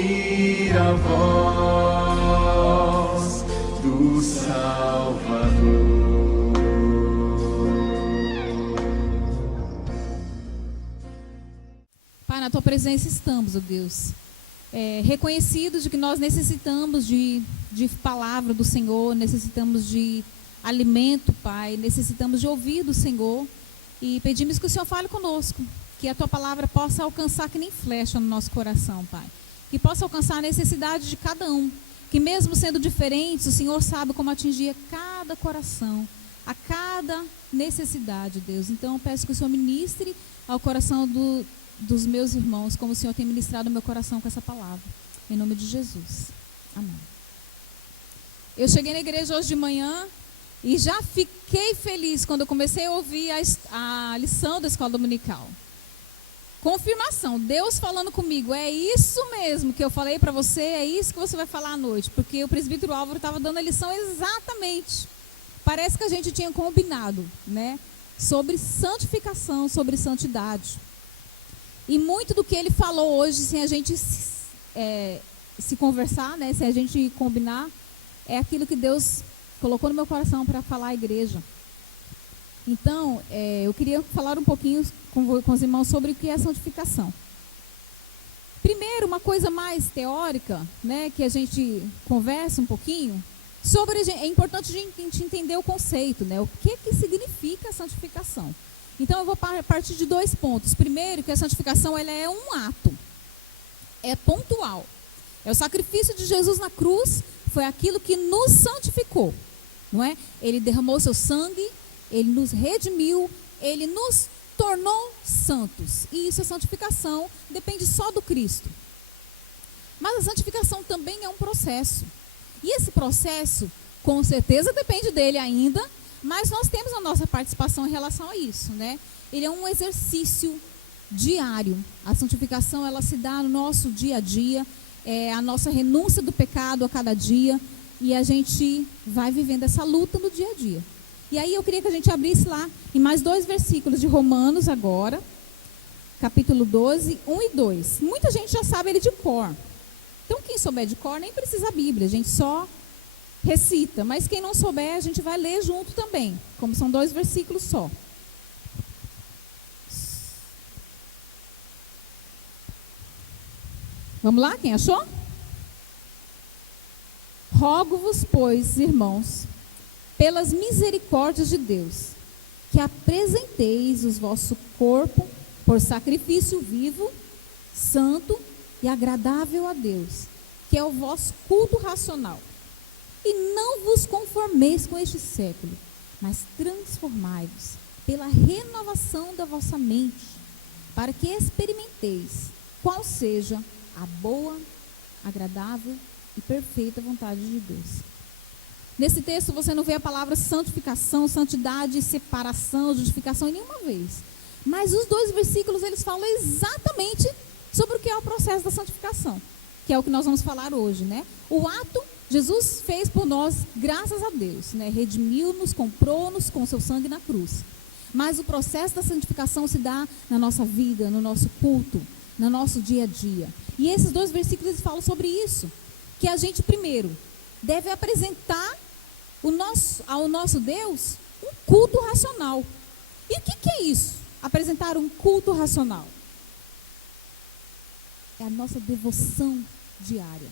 ouvir a voz do Salvador. Pai, na tua presença estamos, ó Deus, reconhecidos de que nós necessitamos de palavra do Senhor, necessitamos de alimento, Pai, necessitamos de ouvir do Senhor, e pedimos que o Senhor fale conosco, que a tua palavra possa alcançar que nem flecha no nosso coração, Pai, que possa alcançar a necessidade de cada um, que mesmo sendo diferentes, o Senhor sabe como atingir cada coração, a cada necessidade, Deus. Então eu peço que o Senhor ministre ao coração dos meus irmãos, como o Senhor tem ministrado o meu coração com essa palavra, em nome de Jesus, amém. Eu cheguei na igreja hoje de manhã e já fiquei feliz quando eu comecei a ouvir a lição da escola dominical. Confirmação, Deus falando comigo, é isso mesmo que eu falei para você, é isso que você vai falar à noite, porque o presbítero Álvaro estava dando a lição exatamente, parece que a gente tinha combinado, né, sobre santificação, sobre santidade. E muito do que ele falou hoje, se a gente se conversar, né, se a gente combinar, é aquilo que Deus colocou no meu coração para falar à igreja. Então, eu queria falar um pouquinho com os irmãos sobre o que é santificação. Primeiro, uma coisa mais teórica, né, que a gente conversa um pouquinho, é importante a gente entender o conceito, né, o que significa santificação. Então, eu vou partir de 2 pontos. Primeiro, que a santificação ela é um ato, é pontual. É o sacrifício de Jesus na cruz, foi aquilo que nos santificou, não é? Ele derramou seu sangue, ele nos redimiu, ele nos tornou santos. E isso é santificação, depende só do Cristo. Mas a santificação também é um processo. E esse processo, com certeza, depende dele ainda, mas nós temos a nossa participação em relação a isso, né? Ele é um exercício diário. A santificação, ela se dá no nosso dia a dia, é a nossa renúncia do pecado a cada dia, e a gente vai vivendo essa luta no dia a dia. E aí eu queria que a gente abrisse lá em mais 2 versículos de Romanos agora, capítulo 12, 1 e 2. Muita gente já sabe ele de cor. Então quem souber de cor nem precisa a Bíblia, a gente só recita, mas quem não souber, a gente vai ler junto também, como são 2 versículos só. Vamos lá, quem achou? Rogo-vos, pois, irmãos, pelas misericórdias de Deus, que apresenteis o vosso corpo por sacrifício vivo, santo e agradável a Deus, que é o vosso culto racional. E não vos conformeis com este século, mas transformai-vos pela renovação da vossa mente, para que experimenteis qual seja a boa, agradável e perfeita vontade de Deus. Nesse texto você não vê a palavra santificação, santidade, separação, justificação em nenhuma vez. Mas os 2 versículos eles falam exatamente sobre o que é o processo da santificação, que é o que nós vamos falar hoje, né? O ato Jesus fez por nós, graças a Deus, né? Redimiu-nos, comprou-nos com seu sangue na cruz. Mas o processo da santificação se dá na nossa vida, no nosso culto, no nosso dia a dia. E esses 2 versículos eles falam sobre isso, que a gente primeiro deve apresentar ao nosso Deus um culto racional. E o que é isso? Apresentar um culto racional. É a nossa devoção diária.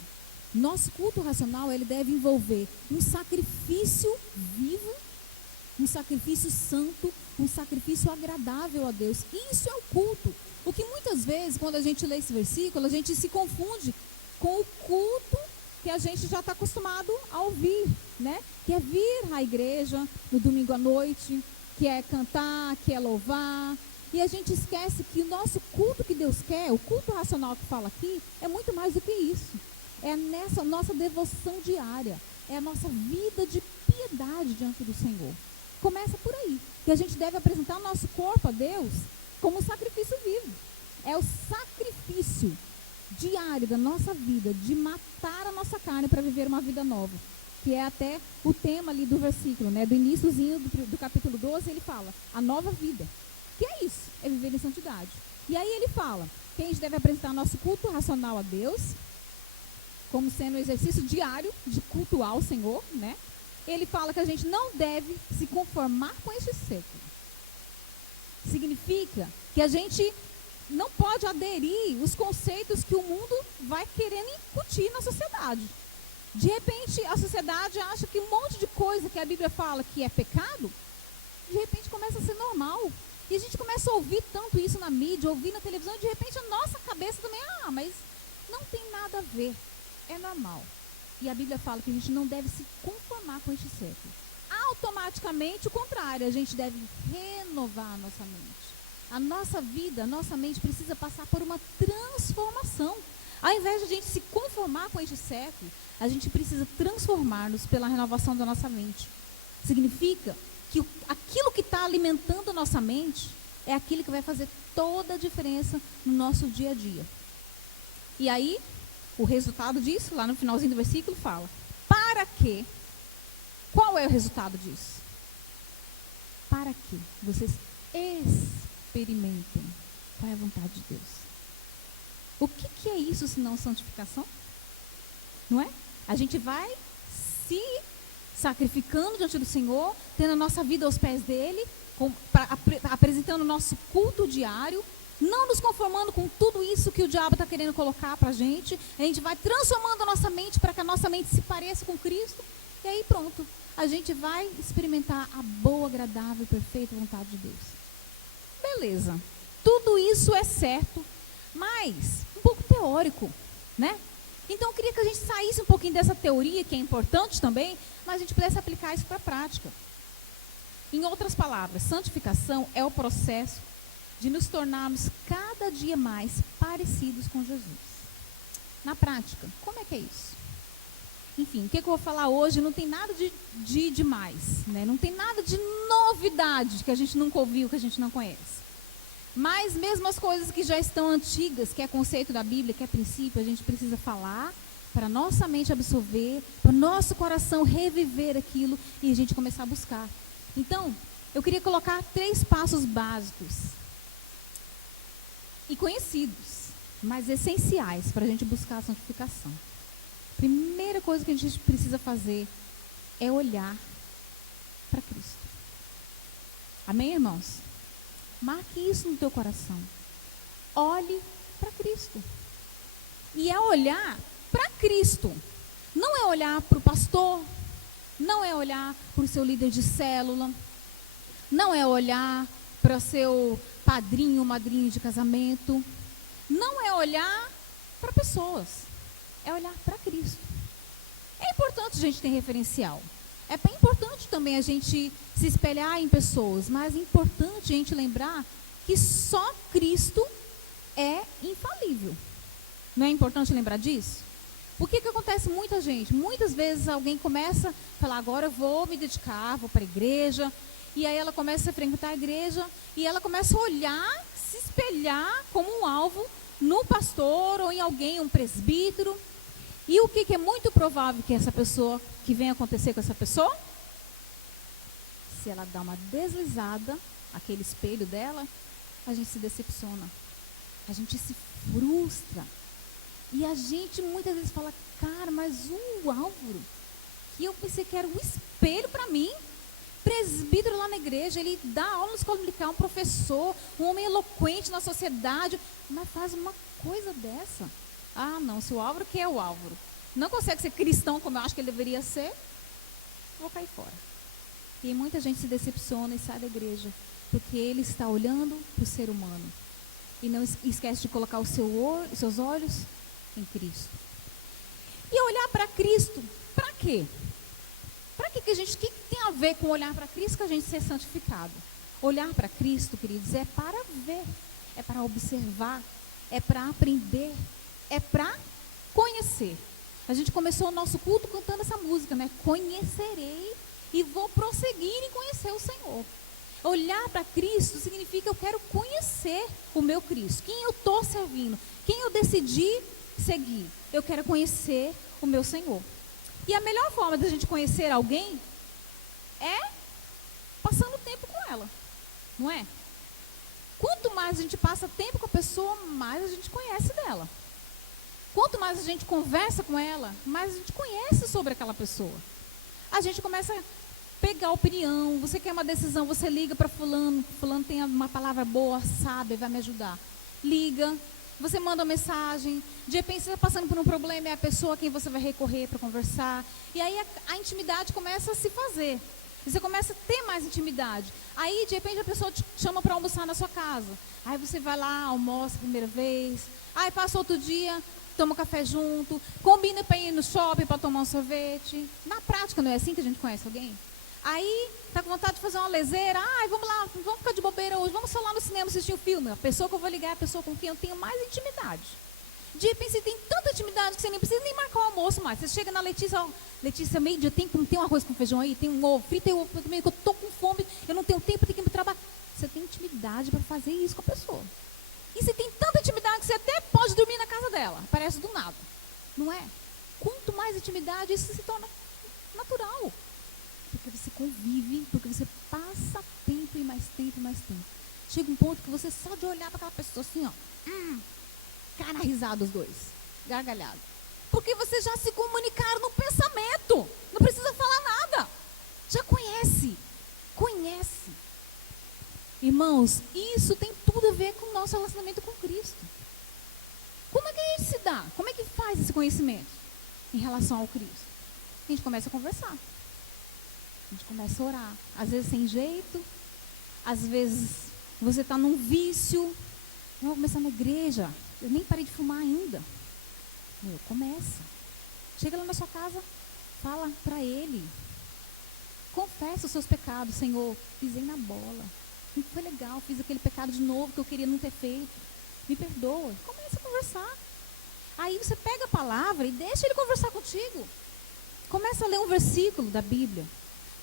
Nosso culto racional, ele deve envolver um sacrifício vivo, um sacrifício santo, um sacrifício agradável a Deus. Isso é o culto. O que muitas vezes, quando a gente lê esse versículo, a gente se confunde com o culto que a gente já está acostumado a ouvir, né? Que é vir à igreja no domingo à noite, que é cantar, que é louvar. E a gente esquece que o nosso culto que Deus quer, o culto racional que fala aqui, é muito mais do que isso. É nessa nossa devoção diária, é a nossa vida de piedade diante do Senhor. Começa por aí, que a gente deve apresentar o nosso corpo a Deus como um sacrifício vivo. É o sacrifício diário da nossa vida, de matar a nossa carne para viver uma vida nova, que é até o tema ali do versículo, né? Do iniciozinho do capítulo 12, ele fala, a nova vida. Que é isso? É viver em santidade. E aí ele fala que a gente deve apresentar nosso culto racional a Deus, como sendo um exercício diário de cultuar o Senhor, né? Ele fala que a gente não deve se conformar com este século. Significa que a gente não pode aderir os conceitos que o mundo vai querendo incutir na sociedade. De repente, a sociedade acha que um monte de coisa que a Bíblia fala que é pecado, de repente começa a ser normal. E a gente começa a ouvir tanto isso na mídia, ouvir na televisão, e de repente a nossa cabeça também, mas não tem nada a ver, é normal. E a Bíblia fala que a gente não deve se conformar com este século. Automaticamente o contrário, a gente deve renovar a nossa mente. A nossa vida, a nossa mente precisa passar por uma transformação. Ao invés de a gente se conformar com este século, a gente precisa transformar-nos pela renovação da nossa mente. Significa que aquilo que está alimentando a nossa mente é aquilo que vai fazer toda a diferença no nosso dia a dia. E aí, o resultado disso, lá no finalzinho do versículo, fala: para quê? Qual é o resultado disso? Para que vocês experimentem qual é a vontade de Deus. O que é isso senão santificação? Não é? A gente vai se sacrificando diante do Senhor, tendo a nossa vida aos pés dele, apresentando o nosso culto diário, não nos conformando com tudo isso que o diabo está querendo colocar para a gente vai transformando a nossa mente para que a nossa mente se pareça com Cristo, e aí pronto, a gente vai experimentar a boa, agradável e perfeita vontade de Deus. Beleza, tudo isso é certo, mas um pouco teórico, né? Então eu queria que a gente saísse um pouquinho dessa teoria, que é importante também, mas a gente pudesse aplicar isso para a prática. Em outras palavras, santificação é o processo de nos tornarmos cada dia mais parecidos com Jesus. Na prática, como é que é isso? Enfim, o que eu vou falar hoje não tem nada de demais, né? Não tem nada de novidade que a gente nunca ouviu, que a gente não conhece. Mas mesmo as coisas que já estão antigas, que é conceito da Bíblia, que é princípio, a gente precisa falar para a nossa mente absorver, para o nosso coração reviver aquilo e a gente começar a buscar. Então, eu queria colocar 3 passos básicos e conhecidos, mas essenciais para a gente buscar a santificação. Primeira coisa que a gente precisa fazer é olhar para Cristo. Amém, irmãos? Marque isso no teu coração. Olhe para Cristo. E é olhar para Cristo. Não é olhar para o pastor, não é olhar para o seu líder de célula, não é olhar para o seu padrinho ou madrinha de casamento, não é olhar para pessoas, é olhar para Cristo. É importante a gente ter referencial. É bem importante também a gente se espelhar em pessoas, mas é importante a gente lembrar que só Cristo é infalível. Não é importante lembrar disso? Por que acontece muita gente? Muitas vezes alguém começa a falar, agora eu vou me dedicar, vou para a igreja, e aí ela começa a frequentar a igreja, e ela começa a olhar, se espelhar como um alvo no pastor ou em alguém, um presbítero. E o que é muito provável que essa pessoa, que venha acontecer com essa pessoa? Se ela dá uma deslizada, aquele espelho dela, a gente se decepciona. A gente se frustra. E a gente muitas vezes fala, cara, mas o Álvaro, que eu pensei que era um espelho para mim, presbítero lá na igreja, ele dá aula na escola dominical, um professor, um homem eloquente na sociedade, mas faz uma coisa dessa. Ah, não, se o Álvaro, que é o Álvaro, não consegue ser cristão como eu acho que ele deveria ser, vou cair fora. E muita gente se decepciona e sai da igreja, porque ele está olhando para o ser humano. E não esquece de colocar os seus olhos em Cristo. E olhar para Cristo, para quê? Para que a gente, o que tem a ver com olhar para Cristo, que a gente ser santificado? Olhar para Cristo, queridos, é para ver, é para observar, é para aprender, é para conhecer. A gente começou o nosso culto cantando essa música, né? Conhecerei e vou prosseguir em conhecer o Senhor. Olhar para Cristo significa eu quero conhecer o meu Cristo. Quem eu estou servindo, quem eu decidi seguir. Eu quero conhecer o meu Senhor. E a melhor forma da gente conhecer alguém é passando tempo com ela, não é? Quanto mais a gente passa tempo com a pessoa, mais a gente conhece dela. quanto mais a gente conversa com ela, mais a gente conhece sobre aquela pessoa. A gente começa a pegar opinião. Você quer uma decisão, você liga para fulano. Fulano tem uma palavra boa, sábia, vai me ajudar. Liga, você manda uma mensagem. De repente você está passando por um problema, é a pessoa a quem você vai recorrer para conversar. E aí a intimidade começa a se fazer. Você começa a ter mais intimidade. Aí, de repente, a pessoa te chama para almoçar na sua casa. Aí você vai lá, almoça a primeira vez. Aí passa outro dia, toma um café junto. Combina para ir no shopping para tomar um sorvete. Na prática, não é assim que a gente conhece alguém? Aí, está com vontade de fazer uma leseira. Ai, vamos lá, vamos ficar de bobeira hoje. Vamos só lá no cinema assistir um filme. A pessoa que eu vou ligar é a pessoa com quem eu tenho mais intimidade. De repente, você tem tanta intimidade que você nem precisa nem marcar o almoço mais. Você chega na Letícia, ó, Letícia, meio-dia, tem um arroz com feijão aí? Tem um ovo frito, tem ovo também, que eu estou com fome, eu não tenho tempo, eu tenho que ir para o trabalho. Você tem intimidade para fazer isso com a pessoa. E você tem tanta intimidade que você até pode dormir na casa dela. Parece do nada. Não é? Quanto mais intimidade, isso se torna natural. Porque você convive, porque você passa tempo e mais tempo e mais tempo. Chega um ponto que você só de olhar para aquela pessoa assim, ó. Cai na risada os dois, gargalhado. Porque vocês já se comunicaram no pensamento. Não precisa falar nada. Já conhece. Irmãos, isso tem tudo a ver com o nosso relacionamento com Cristo. Como é que a gente se dá? Como é que faz esse conhecimento em relação ao Cristo? A gente começa a conversar. A gente começa a orar. Às vezes sem jeito. Às vezes você está num vício. Não, vou começar na igreja. Eu nem parei de fumar ainda. Começa. Chega lá na sua casa, fala para ele. Confessa os seus pecados. Senhor, pisei na bola. Não foi legal, fiz aquele pecado de novo que eu queria não ter feito. Me perdoa. Começa a conversar. Aí você pega a palavra e deixa ele conversar contigo. Começa a ler um versículo da Bíblia.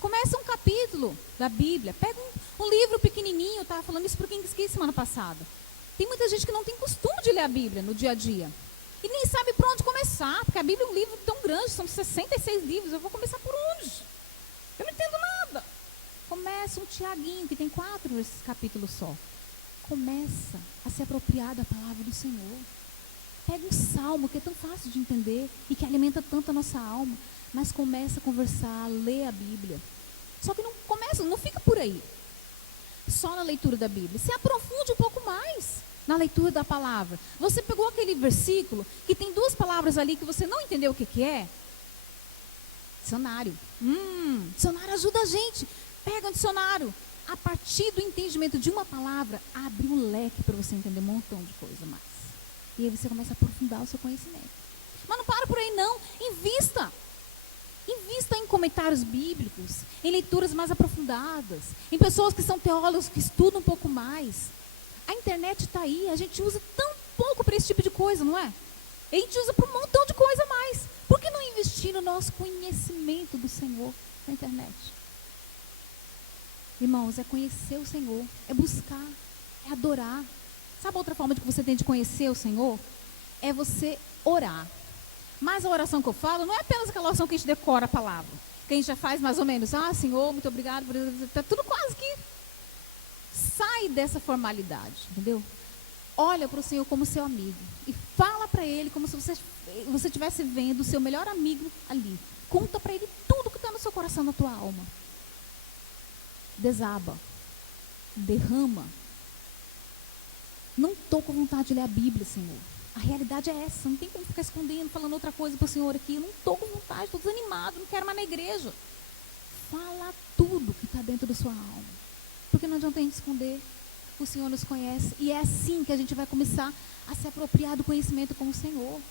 Começa um capítulo da Bíblia. Pega um livro pequenininho. Eu estava falando isso para quem esqueci semana passada. Tem muita gente que não tem costume de ler a Bíblia no dia a dia. E nem sabe por onde começar, porque a Bíblia é um livro tão grande, são 66 livros, eu vou começar por onde? Eu não entendo nada. Começa um Tiaguinho, que tem 4 capítulos só. Começa a se apropriar da palavra do Senhor. Pega um salmo, que é tão fácil de entender e que alimenta tanto a nossa alma, mas começa a conversar, a ler a Bíblia. Só que não fica por aí. Só na leitura da Bíblia. Se aprofunde um pouco mais na leitura da palavra. Você pegou aquele versículo que tem 2 palavras ali que você não entendeu o que é? Dicionário. Dicionário ajuda a gente. Pega um dicionário. A partir do entendimento de uma palavra, abre um leque para você entender um montão de coisa mais. E aí você começa a aprofundar o seu conhecimento. Mas não para por aí não. Invista. Invista em comentários bíblicos, em leituras mais aprofundadas, em pessoas que são teólogos, que estudam um pouco mais. A internet está aí, a gente usa tão pouco para esse tipo de coisa, não é? A gente usa para um montão de coisa a mais. Por que não investir no nosso conhecimento do Senhor na internet? Irmãos, é conhecer o Senhor, é buscar, é adorar. Sabe outra forma de que você tem de conhecer o Senhor? É você orar. Mas a oração que eu falo não é apenas aquela oração que a gente decora a palavra. Que a gente já faz mais ou menos, Senhor, muito obrigado. Está tudo quase que sai dessa formalidade, entendeu? Olha para o Senhor como seu amigo. E fala para Ele como se você estivesse vendo o seu melhor amigo ali. Conta para Ele tudo que está no seu coração, na tua alma. Desaba. Derrama. Não estou com vontade de ler a Bíblia, Senhor. A realidade é essa, não tem como ficar escondendo, falando outra coisa para o Senhor aqui. Eu não estou com vontade, estou desanimado, não quero mais na igreja. Fala tudo que está dentro da sua alma. Porque não adianta a gente esconder, o Senhor nos conhece. E é assim que a gente vai começar a se apropriar do conhecimento com o Senhor.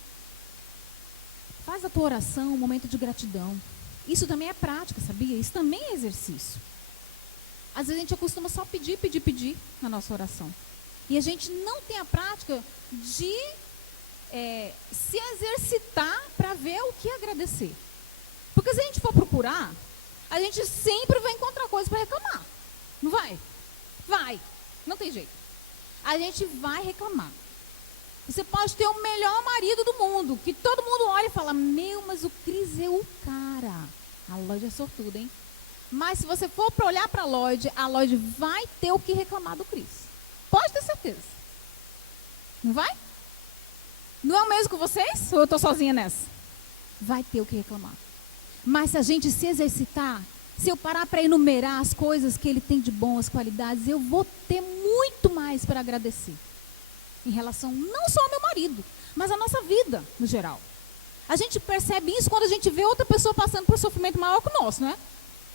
Faz da tua oração um momento de gratidão. Isso também é prática, sabia? Isso também é exercício. Às vezes a gente acostuma só pedir na nossa oração. E a gente não tem a prática de se exercitar para ver o que agradecer. Porque se a gente for procurar, a gente sempre vai encontrar coisas para reclamar. Não vai? Vai. Não tem jeito. A gente vai reclamar. Você pode ter o melhor marido do mundo, que todo mundo olha e fala, mas o Cris é o cara. A Lloyd é sortuda, hein? Mas se você for para olhar para a Lloyd vai ter o que reclamar do Cris. Pode ter certeza. Não vai? Não é o mesmo com vocês? Ou eu estou sozinha nessa? Vai ter o que reclamar. Mas se a gente se exercitar, se eu parar para enumerar as coisas que ele tem de bom, as qualidades, eu vou ter muito mais para agradecer. Em relação não só ao meu marido, mas à nossa vida no geral. A gente percebe isso quando a gente vê outra pessoa passando por um sofrimento maior que o nosso, não é?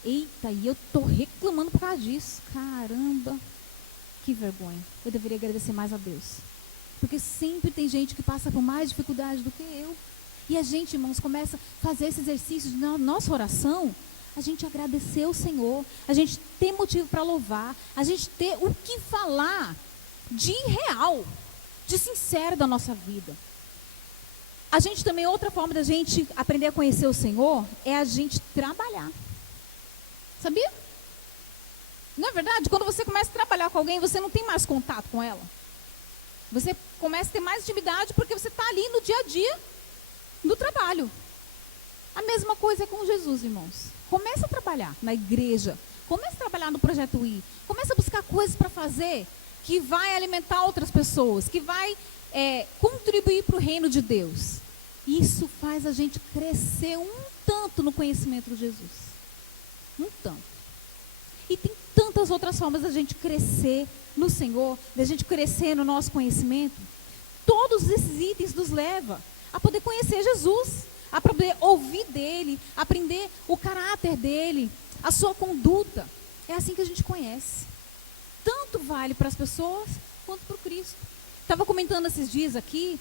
Eita, e eu estou reclamando por causa disso. Caramba, que vergonha. Eu deveria agradecer mais a Deus. Porque sempre tem gente que passa por mais dificuldade do que eu. E a gente, irmãos, começa a fazer esse exercício na nossa oração, a gente agradecer o Senhor, a gente ter motivo para louvar, a gente ter o que falar de real, de sincero da nossa vida. A gente também, outra forma da gente aprender a conhecer o Senhor, é a gente trabalhar. Sabia? Não é verdade? Quando você começa a trabalhar com alguém, você não tem mais contato com ela. Você começa a ter mais intimidade porque você está ali no dia a dia, no trabalho. A mesma coisa é com Jesus, irmãos. Começa a trabalhar na igreja. Começa a trabalhar no Projeto I. Começa a buscar coisas para fazer que vai alimentar outras pessoas, que vai contribuir para o reino de Deus. Isso faz a gente crescer um tanto no conhecimento de Jesus. Um tanto. E tem tantas outras formas da gente crescer no Senhor, da gente crescer no nosso conhecimento. Todos esses itens nos levam a poder conhecer Jesus, a poder ouvir dele, aprender o caráter dele, a sua conduta. É assim que a gente conhece. Tanto vale para as pessoas quanto para o Cristo. Estava comentando esses dias aqui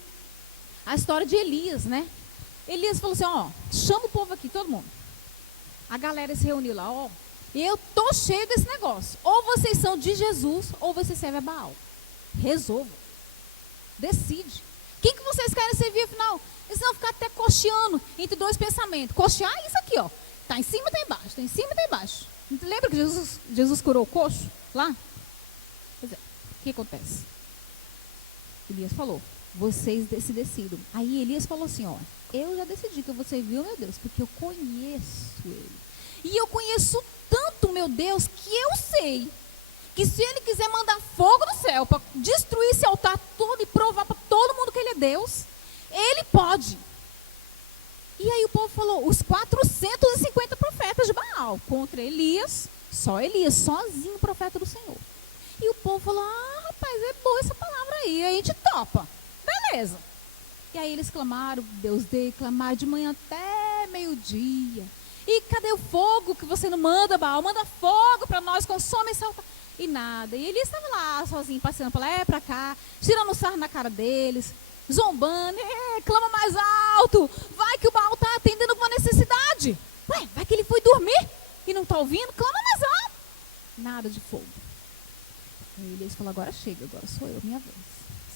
a história de Elias, né? Elias falou assim, ó, chama o povo aqui, todo mundo. A galera se reuniu lá, ó, eu tô cheio desse negócio. Ou vocês são de Jesus, ou vocês servem a Baal. Resolva. Decide. Quem que vocês querem servir, afinal? Eles vão ficar até cocheando entre dois pensamentos. Cochear é isso aqui, ó. Tá em cima, tá embaixo. Tá em cima, tá embaixo. Lembra que Jesus curou o coxo lá? Pois é. O que acontece? Elias falou, vocês se decidam. Aí Elias falou assim, ó, eu já decidi que eu vou servir o meu Deus, porque eu conheço ele. E eu conheço tanto o meu Deus que eu sei que se ele quiser mandar fogo do céu para destruir esse altar todo e provar para todo mundo que ele é Deus, ele pode. E aí o povo falou, os 450 profetas de Baal contra Elias, sozinho profeta do Senhor. E o povo falou, rapaz, é boa essa palavra aí, a gente topa. Beleza. E aí eles clamaram, Deus dele, clamaram de manhã até meio-dia. E cadê o fogo que você não manda, Baal? Manda fogo para nós, consome esse altar. E nada. E Elias estava lá, sozinho, passeando para lá e para cá, tirando sarro na cara deles, zombando, clama mais alto. Vai que o Baal está atendendo alguma necessidade. Ué, vai que ele foi dormir e não está ouvindo? Clama mais alto. Nada de fogo. E Elias falou, agora chega, agora sou eu, minha vez.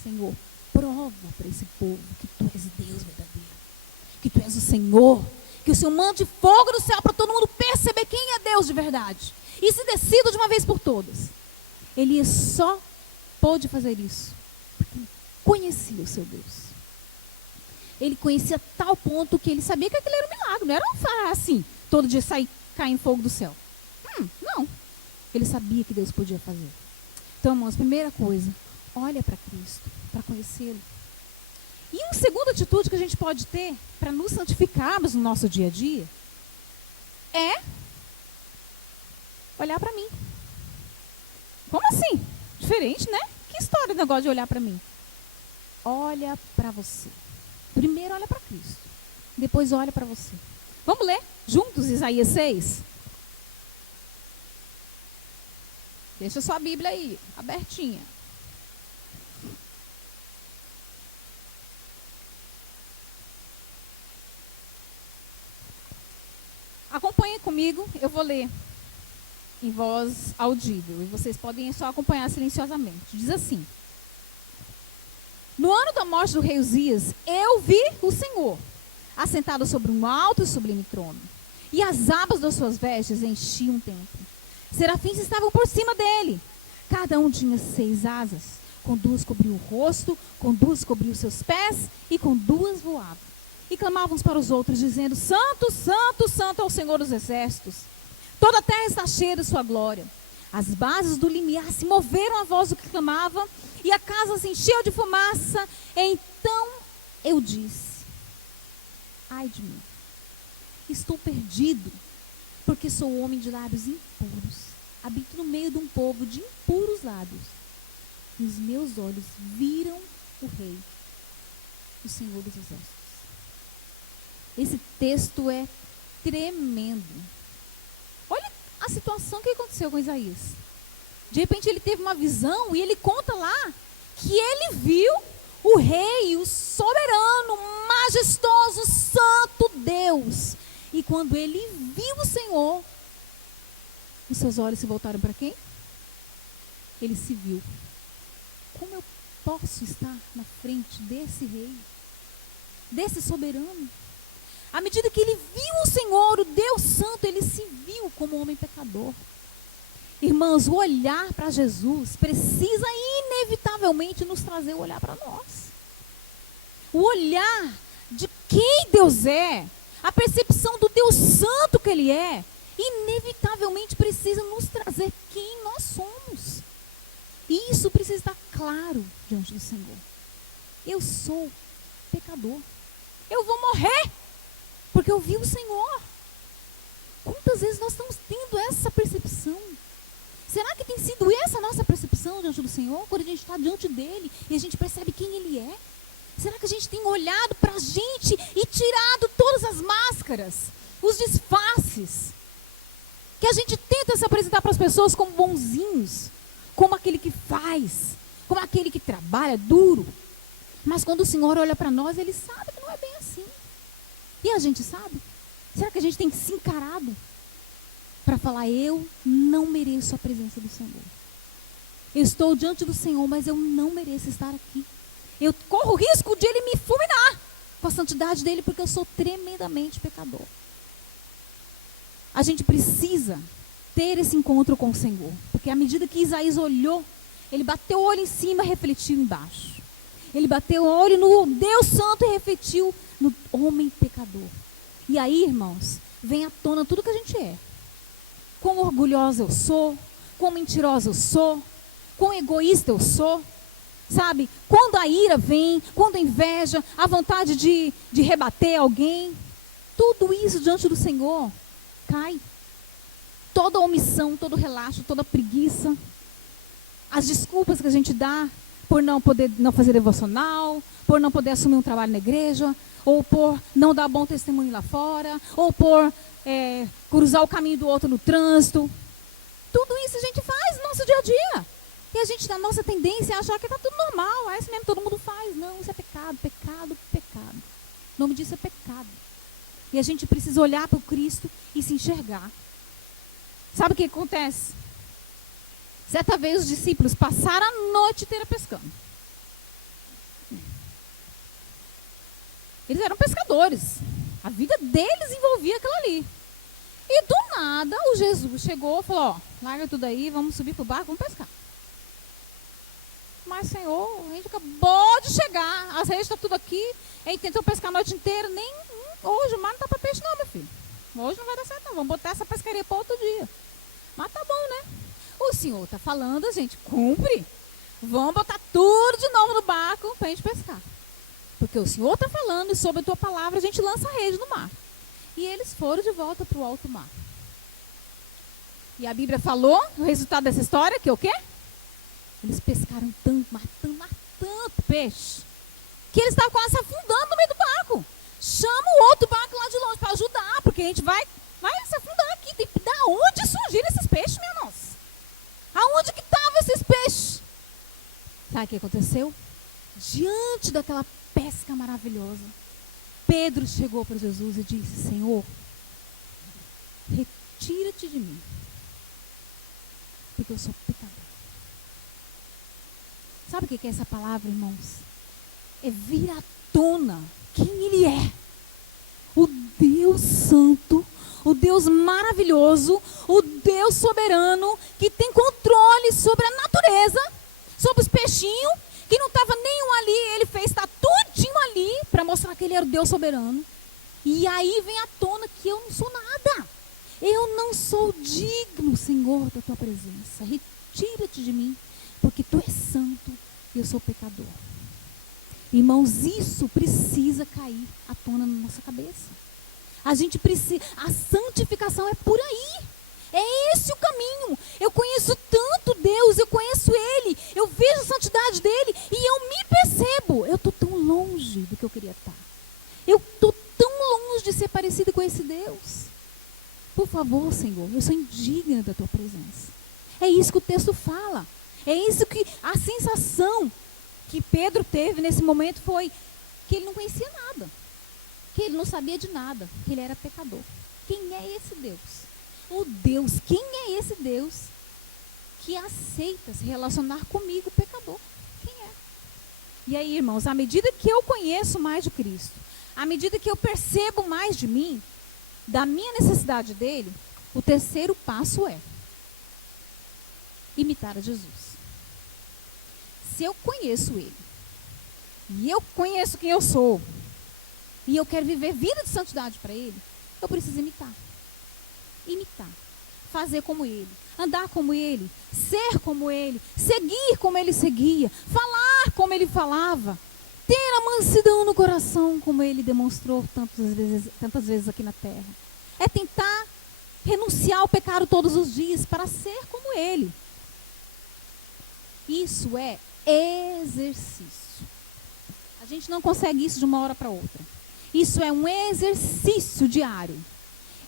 Senhor, prova para esse povo que tu és Deus verdadeiro, que tu és o Senhor, que o Senhor mande fogo do céu para todo mundo perceber quem é Deus de verdade e se decida de uma vez por todas. Elias só pôde fazer isso porque ele conhecia o seu Deus. Ele conhecia a tal ponto que ele sabia que aquilo era um milagre, não era assim, todo dia sair cair em fogo do céu. Não, ele sabia que Deus podia fazer. Então, irmãos, primeira coisa, olha para Cristo, para conhecê-lo. E uma segunda atitude que a gente pode ter para nos santificarmos no nosso dia a dia é olhar para mim. Como assim? Diferente, né? Que história o negócio de olhar para mim? Olha para você. Primeiro olha para Cristo, depois olha para você. Vamos ler juntos Isaías 6? Deixa sua Bíblia aí, abertinha. Acompanhe comigo, eu vou ler em voz audível e vocês podem só acompanhar silenciosamente. Diz assim: no ano da morte do rei Uzias, eu vi o Senhor assentado sobre um alto e sublime trono, e as abas das suas vestes enchiam o templo. Serafins estavam por cima dele. Cada um tinha 6 asas. Com 2 cobriu o rosto, com 2 cobriu seus pés, e com 2 voavam. E clamavam uns para os outros, dizendo: Santo, Santo, Santo é o Senhor dos exércitos. Toda a terra está cheia de sua glória. As bases do limiar se moveram à voz do que clamava, e a casa se encheu de fumaça. Então eu disse: ai de mim, estou perdido, porque sou homem de lábios impuros, habito no meio de um povo de impuros lábios, e os meus olhos viram o Rei, o Senhor dos Exércitos. Esse texto é tremendo. Olha a situação que aconteceu com Isaías. De repente ele teve uma visão e ele conta lá que ele viu o Rei, o soberano, majestoso, santo Deus. E quando ele viu o Senhor, os seus olhos se voltaram para quem? Ele se viu. Como eu posso estar na frente desse Rei, desse soberano? À medida que ele viu o Senhor, o Deus Santo, ele se viu como um homem pecador. Irmãos, o olhar para Jesus precisa inevitavelmente nos trazer o olhar para nós. O olhar de quem Deus é, a percepção do Deus Santo que Ele é, inevitavelmente precisa nos trazer quem nós somos. E isso precisa estar claro diante do Senhor. Eu sou pecador. Eu vou morrer, porque eu vi o Senhor. Quantas vezes nós estamos tendo essa percepção? Será que tem sido essa a nossa percepção diante do Senhor? Quando a gente está diante dEle e a gente percebe quem Ele é? Será que a gente tem olhado para a gente e tirado todas as máscaras, os disfarces? Que a gente tenta se apresentar para as pessoas como bonzinhos, como aquele que faz, como aquele que trabalha duro. Mas quando o Senhor olha para nós, Ele sabe que não é bem assim. E a gente sabe? Será que a gente tem se encarado para falar: eu não mereço a presença do Senhor? Eu estou diante do Senhor, mas eu não mereço estar aqui. Eu corro o risco de Ele me fulminar com a santidade dEle, porque eu sou tremendamente pecador. A gente precisa ter esse encontro com o Senhor, porque à medida que Isaías olhou, ele bateu o olho em cima e refletiu embaixo. Ele bateu o olho no Deus Santo e refletiu no homem pecador. E aí, irmãos, vem à tona tudo que a gente é. Quão orgulhosa eu sou, quão mentirosa eu sou, quão egoísta eu sou. Sabe, quando a ira vem, quando a inveja, a vontade de rebater alguém, tudo isso diante do Senhor cai. Toda omissão, todo relaxo, toda preguiça, as desculpas que a gente dá por não poder não fazer devocional, por não poder assumir um trabalho na igreja, ou por não dar bom testemunho lá fora, ou por cruzar o caminho do outro no trânsito. Tudo isso a gente faz no nosso dia a dia. E a gente, na nossa tendência, é achar que está tudo normal. É isso mesmo, todo mundo faz. Não, isso é pecado, pecado, pecado. O nome disso é pecado. E a gente precisa olhar para o Cristo e se enxergar. Sabe o que acontece? Certa vez os discípulos passaram a noite inteira pescando. Eles eram pescadores. A vida deles envolvia aquilo ali. E do nada, o Jesus chegou e falou: ó, larga tudo aí, vamos subir para o barco, vamos pescar. Mas, Senhor, a gente acabou de chegar, as redes estão tudo aqui, a gente tentou pescar a noite inteira, nem hoje o mar não está para peixe não, meu filho. Hoje não vai dar certo não, vamos botar essa pescaria para outro dia. Mas tá bom, né? O Senhor está falando, a gente cumpre. Vamos botar tudo de novo no barco para a gente pescar. Porque o Senhor está falando e sobre a tua palavra a gente lança a rede no mar. E eles foram de volta para o alto mar. E a Bíblia falou, o resultado dessa história, que é o quê? Eles pescaram tanto, mas tanto peixe, que eles estavam quase se afundando no meio do barco. Chama o outro barco lá de longe para ajudar, porque a gente vai se afundar aqui. Tem que dar onde surgiram esses peixes, minha nossa? Aonde que estavam esses peixes? Sabe o que aconteceu? Diante daquela pesca maravilhosa, Pedro chegou para Jesus e disse: Senhor, retira-te de mim, porque eu sou pecador. Sabe o que é essa palavra, irmãos? É vir à tona quem Ele é. O Deus Santo, o Deus maravilhoso, o Deus soberano, que tem controle sobre a natureza, sobre os peixinhos, que não estava nenhum ali, Ele fez estar tudinho ali, para mostrar que Ele era o Deus soberano. E aí vem à tona que eu não sou nada. Eu não sou digno, Senhor, da Tua presença. Retira-te de mim, porque Tu és santo e eu sou pecador. Irmãos, isso precisa cair à tona na nossa cabeça. A gente precisa, a santificação é por aí. É esse o caminho. Eu conheço tanto Deus, eu conheço Ele, eu vejo a santidade dEle e eu me percebo. Eu estou tão longe do que eu queria estar. Eu estou tão longe de ser parecida com esse Deus. Por favor, Senhor, eu sou indigna da Tua presença. É isso que o texto fala. É isso que a sensação que Pedro teve nesse momento foi que ele não conhecia nada. Que ele não sabia de nada. Que ele era pecador. Quem é esse Deus? Oh Deus, quem é esse Deus que aceita se relacionar comigo, pecador? Quem é? E aí, irmãos, à medida que eu conheço mais de Cristo, à medida que eu percebo mais de mim, da minha necessidade dele, o terceiro passo é imitar a Jesus. Se eu conheço ele, e eu conheço quem eu sou, e eu quero viver vida de santidade para ele, eu preciso imitar. Imitar. Fazer como ele. Andar como ele. Ser como ele. Seguir como ele seguia. Falar como ele falava. Ter a mansidão no coração como ele demonstrou tantas vezes aqui na terra. É tentar renunciar ao pecado todos os dias para ser como ele. Isso é exercício. A gente não consegue isso de uma hora para outra. Isso é um exercício diário.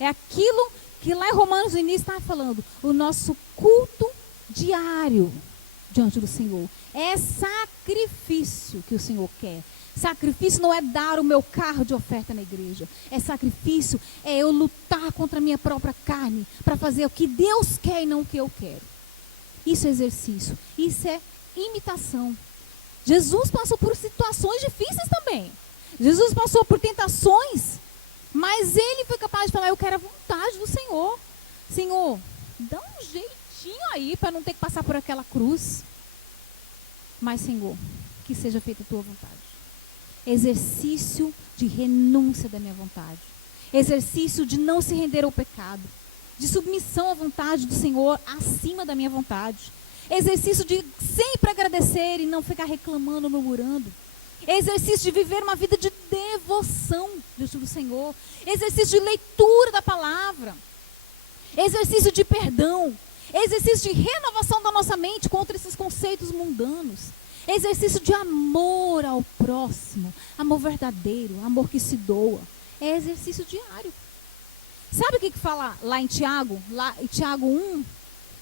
É aquilo que lá em Romanos no início estava falando. O nosso culto diário diante do Senhor. É sacrifício que o Senhor quer. Sacrifício não é dar o meu carro de oferta na igreja. É sacrifício, é eu lutar contra a minha própria carne para fazer o que Deus quer e não o que eu quero. Isso é exercício. Isso é imitação. Jesus passou por situações difíceis também. Jesus passou por tentações, mas ele foi capaz de falar, eu quero a vontade do Senhor. Senhor, dá um jeitinho aí para não ter que passar por aquela cruz. Mas, Senhor, que seja feita a tua vontade. Exercício de renúncia da minha vontade. Exercício de não se render ao pecado. De submissão à vontade do Senhor acima da minha vontade. Exercício de sempre agradecer e não ficar reclamando, murmurando. Exercício de viver uma vida de devoção diante do Senhor. Exercício de leitura da palavra. Exercício de perdão. Exercício de renovação da nossa mente contra esses conceitos mundanos. Exercício de amor ao próximo. Amor verdadeiro, amor que se doa. É exercício diário. Sabe o que fala lá em Tiago? Lá em Tiago 1,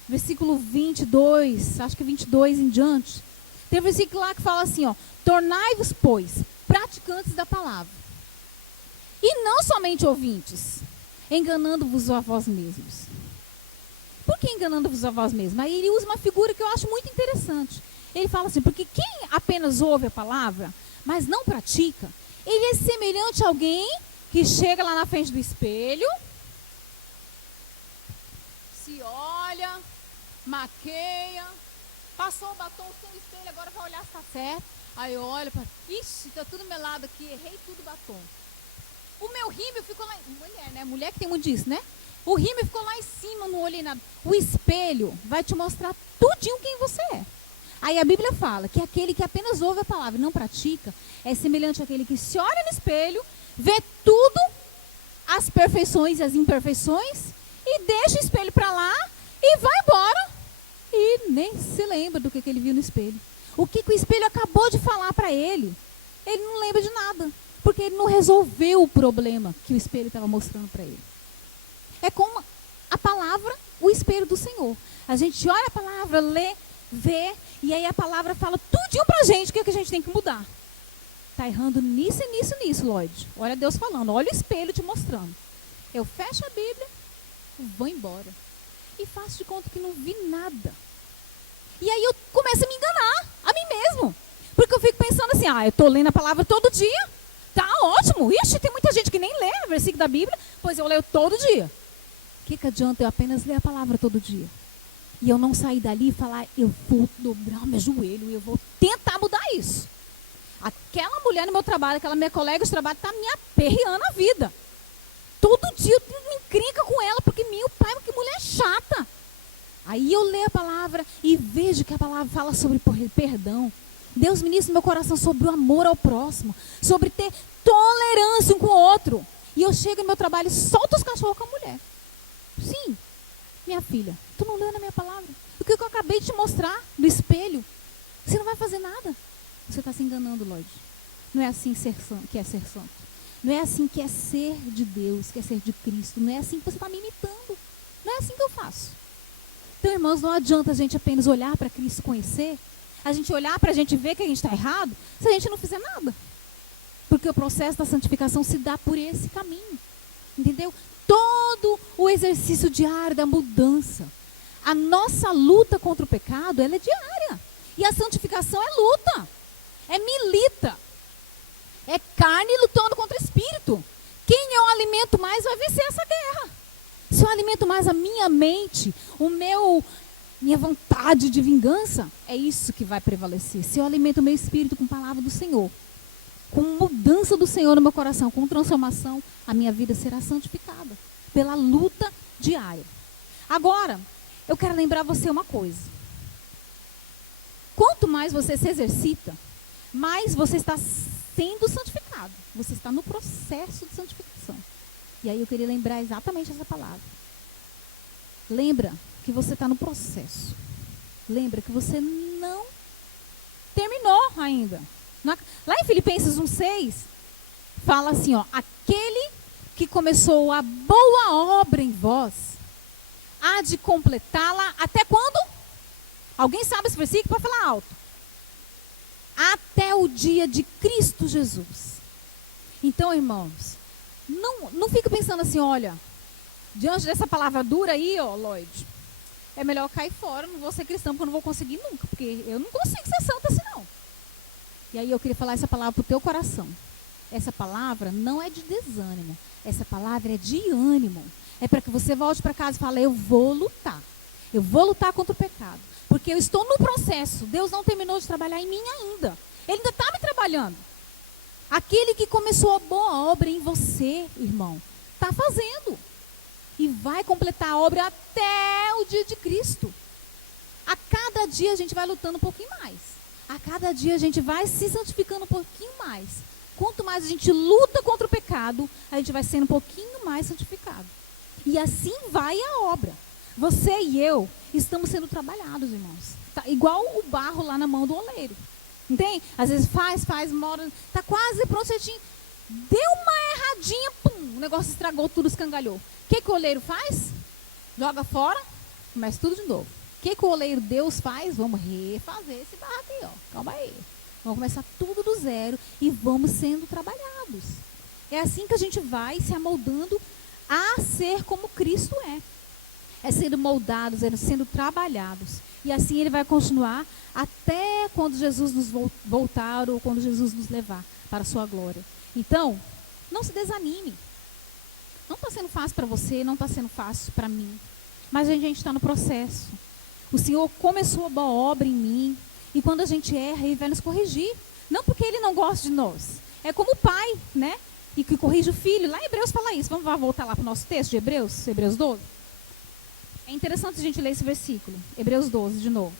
versículo 22, acho que 22 em diante. Tem um versículo lá que fala assim, ó. Tornai-vos, pois, praticantes da palavra. E não somente ouvintes, enganando-vos a vós mesmos. Por que enganando-vos a vós mesmos? Aí ele usa uma figura que eu acho muito interessante. Ele fala assim, porque quem apenas ouve a palavra, mas não pratica, ele é semelhante a alguém que chega lá na frente do espelho, se olha, maqueia, passou o batom no seu espelho, agora vai olhar se está certo. Aí olha, ixi, está tudo melado aqui, errei tudo o batom. O meu rímel ficou lá, mulher, né? Mulher que tem muito disso, né? O rímel ficou lá em cima, não olhei nada. O espelho vai te mostrar tudinho quem você é. Aí a Bíblia fala que aquele que apenas ouve a palavra e não pratica, é semelhante àquele que se olha no espelho, vê tudo, as perfeições e as imperfeições, e deixa o espelho para lá e vai embora. E nem se lembra do que ele viu no espelho. O que o espelho acabou de falar para ele, ele não lembra de nada. Porque ele não resolveu o problema que o espelho estava mostrando para ele. É como a palavra, o espelho do Senhor. A gente olha a palavra, lê, vê, e aí a palavra fala tudinho pra gente o que a gente tem que mudar. Está errando nisso e nisso e nisso, Lloyd. Olha Deus falando, olha o espelho te mostrando. Eu fecho a Bíblia, vou embora. E faço de conta que não vi nada. E aí eu começo a me enganar, a mim mesmo. Porque eu fico pensando assim, eu estou lendo a palavra todo dia. Tá ótimo. Ixi, tem muita gente que nem lê o versículo da Bíblia, pois eu leio todo dia. O que adianta eu apenas ler a palavra todo dia? E eu não sair dali e falar, eu vou dobrar o meu joelho, eu vou tentar mudar isso. Aquela mulher no meu trabalho, aquela minha colega de trabalho, está me aperreando a vida. Todo dia eu tenho encrenca com ela, porque meu pai, que mulher chata. Aí eu leio a palavra e vejo que a palavra fala sobre perdão. Deus ministra no meu coração sobre o amor ao próximo, sobre ter tolerância um com o outro. E eu chego no meu trabalho e solto os cachorros com a mulher. Sim, minha filha, tu não leu na minha palavra? O que eu acabei de te mostrar no espelho? Você não vai fazer nada. Você está se enganando, Lloyd. Não é assim que é ser santo. Não é assim que é ser de Deus, que é ser de Cristo. Não é assim que você está me imitando. Não é assim que eu faço. Então, irmãos, não adianta a gente apenas olhar para Cristo e conhecer, a gente olhar para a gente ver que a gente está errado, se a gente não fizer nada. Porque o processo da santificação se dá por esse caminho. Entendeu? Todo o exercício diário da mudança. A nossa luta contra o pecado, ela é diária. E a santificação é luta. É milita. É carne lutando contra o espírito. Quem eu alimento mais vai vencer essa guerra. Se eu alimento mais a minha mente, minha vontade de vingança, é isso que vai prevalecer. Se eu alimento o meu espírito com a palavra do Senhor, com mudança do Senhor no meu coração, com transformação, a minha vida será santificada pela luta diária. Agora, eu quero lembrar você uma coisa. Quanto mais você se exercita, mais você está sendo santificado. Você está no processo de santificação. E aí eu queria lembrar exatamente essa palavra. Lembra que você está no processo. Lembra que você não terminou ainda. Lá em Filipenses 1,6, fala assim, ó, aquele que começou a boa obra em vós, há de completá-la até quando? Alguém sabe esse versículo? Pode falar alto. Até o dia de Cristo Jesus. Então, irmãos, não fique pensando assim, olha, diante dessa palavra dura aí, ó, Lloyd, é melhor eu cair fora, não vou ser cristão porque eu não vou conseguir nunca, porque eu não consigo ser santa assim não. E aí eu queria falar essa palavra para o teu coração. Essa palavra não é de desânimo, essa palavra é de ânimo. É para que você volte para casa e fale, eu vou lutar contra o pecado, porque eu estou no processo, Deus não terminou de trabalhar em mim ainda, Ele ainda está me trabalhando. Aquele que começou a boa obra em você, irmão, está fazendo. E vai completar a obra até o dia de Cristo. A cada dia a gente vai lutando um pouquinho mais. A cada dia a gente vai se santificando um pouquinho mais. Quanto mais a gente luta contra o pecado, a gente vai sendo um pouquinho mais santificado. E assim vai a obra. Você e eu estamos sendo trabalhados, irmãos. Tá igual o barro lá na mão do oleiro. Entende? Às vezes faz, mora, está quase pronto, deu uma erradinha, pum, o negócio estragou tudo, escangalhou. O que o oleiro faz? Joga fora, começa tudo de novo. O que o oleiro Deus faz? Vamos refazer esse barro aqui, ó. Calma aí. Vamos começar tudo do zero e vamos sendo trabalhados. É assim que a gente vai se amoldando a ser como Cristo é. É sendo moldados, é sendo trabalhados. E assim ele vai continuar até quando Jesus nos voltar ou quando Jesus nos levar para a sua glória. Então, não se desanime. Não está sendo fácil para você, não está sendo fácil para mim. Mas a gente está no processo. O Senhor começou a boa obra em mim. E quando a gente erra, Ele vai nos corrigir. Não porque Ele não gosta de nós. É como o pai, né? E que corrige o filho. Lá em Hebreus fala isso. Vamos voltar lá para o nosso texto de Hebreus 12. É interessante a gente ler esse versículo. Hebreus 12, de novo.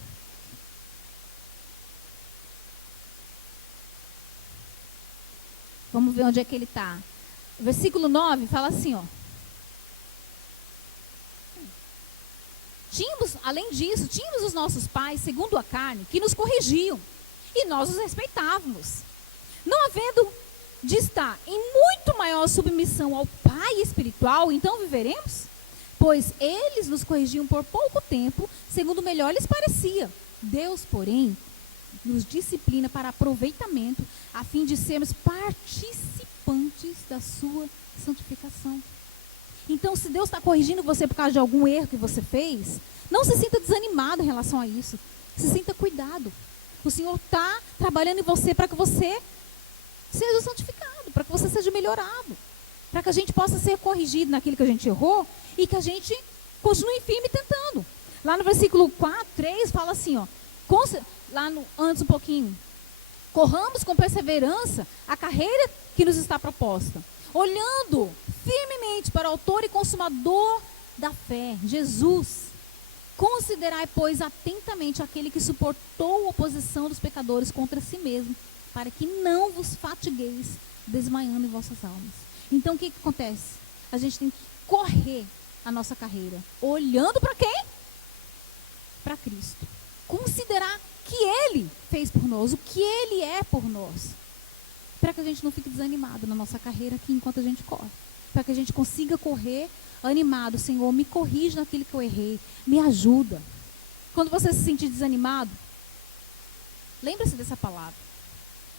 Vamos ver onde é que ele está. Versículo 9 fala assim, ó. Além disso, tínhamos os nossos pais, segundo a carne, que nos corrigiam. E nós os respeitávamos. Não havendo de estar em muito maior submissão ao Pai espiritual, então viveremos? Pois eles nos corrigiam por pouco tempo, segundo melhor lhes parecia. Deus, porém, nos disciplina para aproveitamento, a fim de sermos participantes da sua santificação. Então, se Deus está corrigindo você por causa de algum erro que você fez, não se sinta desanimado em relação a isso. Se sinta cuidado. O Senhor está trabalhando em você para que você seja santificado, para que você seja melhorado, para que a gente possa ser corrigido naquilo que a gente errou e que a gente continue firme tentando. Lá no versículo 4, 3, fala assim, ó, antes um pouquinho, corramos com perseverança a carreira que nos está proposta, olhando firmemente para o autor e consumador da fé, Jesus. Considerai, pois, atentamente aquele que suportou a oposição dos pecadores contra si mesmo, para que não vos fatigueis desmaiando em vossas almas. Então, o que acontece? A gente tem que correr a nossa carreira, olhando para quem? Para Cristo. Considerar que Ele fez por nós, o que Ele é por nós. Para que a gente não fique desanimado na nossa carreira aqui enquanto a gente corre. Para que a gente consiga correr animado. Senhor, me corrige naquilo que eu errei. Me ajuda. Quando você se sentir desanimado, lembre-se dessa palavra.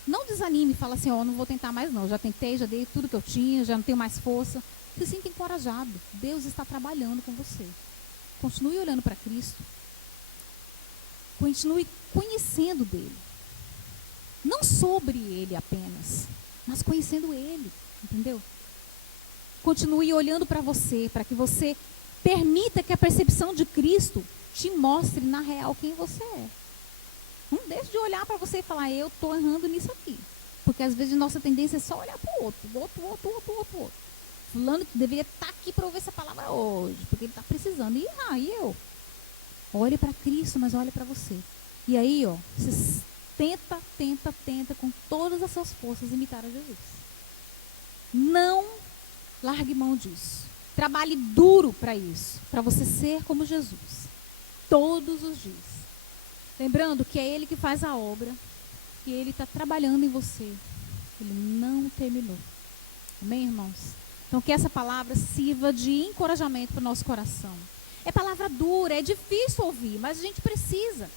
Não desanime e fala assim, não vou tentar mais não. Já tentei, já dei tudo que eu tinha, já não tenho mais força. Se sinta encorajado. Deus está trabalhando com você. Continue olhando para Cristo. Continue conhecendo dele. Não sobre ele apenas, mas conhecendo ele. Entendeu? Continue olhando para você, para que você permita que a percepção de Cristo te mostre na real quem você é. Não deixe de olhar para você e falar, eu estou errando nisso aqui. Porque às vezes nossa tendência é só olhar para o outro. Fulano que deveria estar aqui para ouvir essa palavra hoje, porque ele está precisando. E eu? Olhe para Cristo, mas olhe para você. E aí, você tenta com todas as suas forças imitar a Jesus. Não largue mão disso. Trabalhe duro para isso, para você ser como Jesus. Todos os dias. Lembrando que é Ele que faz a obra e Ele está trabalhando em você. Ele não terminou. Amém, irmãos? Então, que essa palavra sirva de encorajamento para o nosso coração. É palavra dura, é difícil ouvir, mas a gente precisa.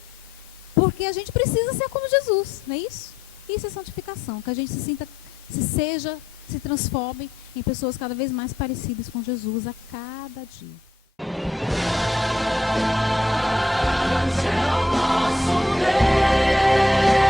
Porque a gente precisa ser como Jesus, não é isso? Isso é santificação, que a gente se transforme em pessoas cada vez mais parecidas com Jesus a cada dia. É o nosso Deus.